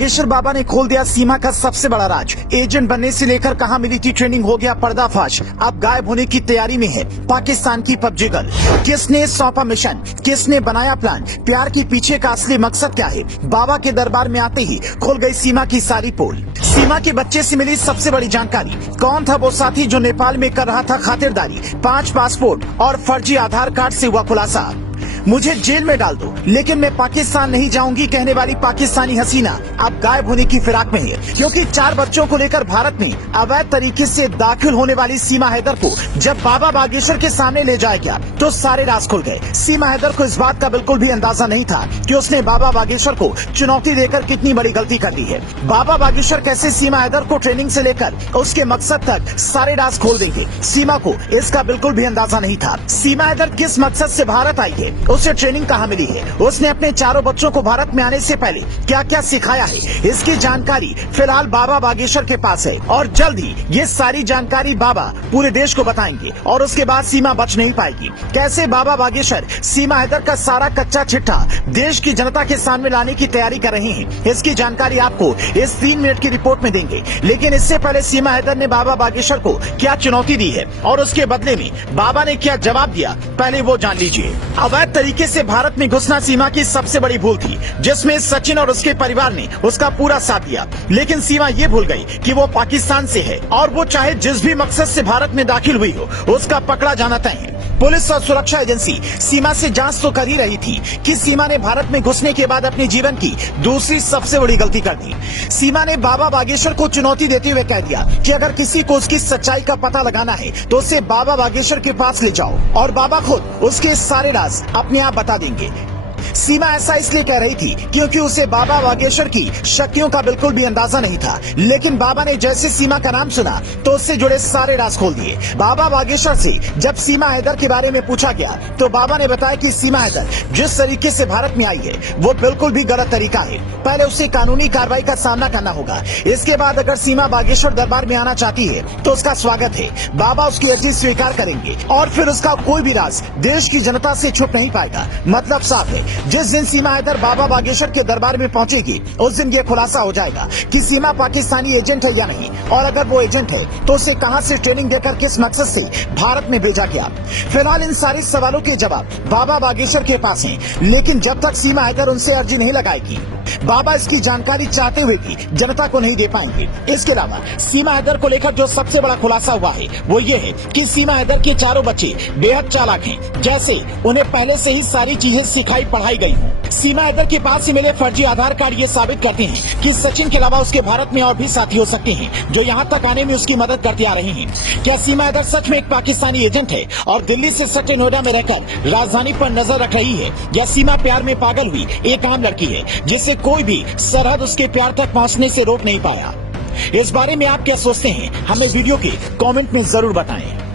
बागेश्वर बाबा ने खोल दिया सीमा का सबसे बड़ा राज। एजेंट बनने से लेकर कहां मिली थी ट्रेनिंग हो गया पर्दाफाश। अब गायब होने की तैयारी में है पाकिस्तान की पबजी गर्ल। किसने सौंपा मिशन, किसने बनाया प्लान, प्यार के पीछे का असली मकसद क्या है। बाबा के दरबार में आते ही खुल गई सीमा की सारी पोल। सीमा के बच्चे से मिली सबसे बड़ी जानकारी। कौन था वो साथी जो नेपाल में कर रहा था खातिरदारी। 5 पासपोर्ट और फर्जी आधार कार्ड से हुआ खुलासा। मुझे जेल में डाल दो लेकिन मैं पाकिस्तान नहीं जाऊंगी कहने वाली पाकिस्तानी हसीना अब गायब होने की फिराक में है, क्योंकि 4 बच्चों को लेकर भारत में अवैध तरीके से दाखिल होने वाली सीमा हैदर को जब बाबा बागेश्वर के सामने ले जाया गया तो सारे राज खुल गए। सीमा हैदर को इस बात का बिल्कुल भी अंदाजा नहीं था कि उसने बाबा बागेश्वर को चुनौती देकर कितनी बड़ी गलती कर दी है। बाबा बागेश्वर कैसे सीमा हैदर को ट्रेनिंग से लेकर उसके मकसद तक सारे राज खोल देंगे, सीमा को इसका बिल्कुल भी अंदाजा नहीं था। सीमा हैदर किस मकसद से भारत आई है, उसे ट्रेनिंग कहाँ मिली है, उसने अपने 4 बच्चों को भारत में आने से पहले क्या क्या सिखाया है, इसकी जानकारी फिलहाल बाबा बागेश्वर के पास है और जल्द ही ये सारी जानकारी बाबा पूरे देश को बताएंगे और उसके बाद सीमा बच नहीं पाएगी। कैसे बाबा बागेश्वर सीमा हैदर का सारा कच्चा चिट्ठा देश की जनता के सामने लाने की तैयारी कर रहे हैं, इसकी जानकारी आपको इस 3 मिनट की रिपोर्ट में देंगे। लेकिन इससे पहले सीमा हैदर ने बाबा बागेश्वर को क्या चुनौती दी है और उसके बदले में बाबा ने क्या जवाब दिया, पहले वो जान लीजिए। अवैध तरीके से भारत में घुसना सीमा की सबसे बड़ी भूल थी, जिसमें सचिन और उसके परिवार ने उसका पूरा साथ दिया। लेकिन सीमा ये भूल गई कि वो पाकिस्तान से है और वो चाहे जिस भी मकसद से भारत में दाखिल हुई हो उसका पकड़ा जाना तय है। पुलिस और सुरक्षा एजेंसी सीमा से जांच तो कर ही रही थी कि सीमा ने भारत में घुसने के बाद अपने जीवन की दूसरी सबसे बड़ी गलती कर दी। सीमा ने बाबा बागेश्वर को चुनौती देते हुए कह दिया कि अगर किसी को उसकी सच्चाई का पता लगाना है तो उसे बाबा बागेश्वर के पास ले जाओ और बाबा खुद उसके सारे राज अपने आप बता देंगे। सीमा ऐसा इसलिए कह रही थी क्योंकि उसे बाबा बागेश्वर की शक्तियों का बिल्कुल भी अंदाजा नहीं था। लेकिन बाबा ने जैसे सीमा का नाम सुना तो उससे जुड़े सारे राज खोल दिए। बाबा बागेश्वर से जब सीमा हैदर के बारे में पूछा गया तो बाबा ने बताया कि सीमा हैदर जिस तरीके से भारत में आई है वो बिल्कुल भी गलत तरीका है। पहले उसे कानूनी कार्रवाई का सामना करना होगा, इसके बाद अगर सीमा बागेश्वर दरबार में आना चाहती है तो उसका स्वागत है। बाबा उसकी अर्जी स्वीकार करेंगे और फिर उसका कोई भी राज देश की जनता से छुप नहीं पाएगा। मतलब साफ है, जिस दिन सीमा हैदर बाबा बागेश्वर के दरबार में पहुंचेगी उस दिन ये खुलासा हो जाएगा कि सीमा पाकिस्तानी एजेंट है या नहीं, और अगर वो एजेंट है तो उसे कहां से ट्रेनिंग देकर किस मकसद से भारत में भेजा गया। फिलहाल इन सारे सवालों के जवाब बाबा बागेश्वर के पास हैं, लेकिन जब तक सीमा हैदर उनसे अर्जी नहीं लगाएगी बाबा इसकी जानकारी चाहते हुए भी जनता को नहीं दे पाएंगे। इसके अलावा सीमा हैदर को लेकर जो सबसे बड़ा खुलासा हुआ है वो ये है कि सीमा हैदर के 4 बच्चे बेहद चालाक हैं, जैसे उन्हें पहले से ही सारी चीजें सिखाई पढ़ाई गई हूँ। सीमा हैदर के पास से मिले फर्जी आधार कार्ड ये साबित करते हैं कि सचिन के अलावा उसके भारत में और भी साथी हो सकते हैं जो यहाँ तक आने में उसकी मदद करते आ रहे हैं। क्या सीमा हैदर सच में एक पाकिस्तानी एजेंट है और दिल्ली से सटे नोएडा में रहकर राजधानी पर नजर रख रही है, या सीमा प्यार में पागल हुई एक आम लड़की है जिसे कोई भी सरहद उसके प्यार तक पहुंचने से रोक नहीं पाया। इस बारे में आप क्या सोचते हैं, हमें वीडियो के कमेंट में जरूर बताएं।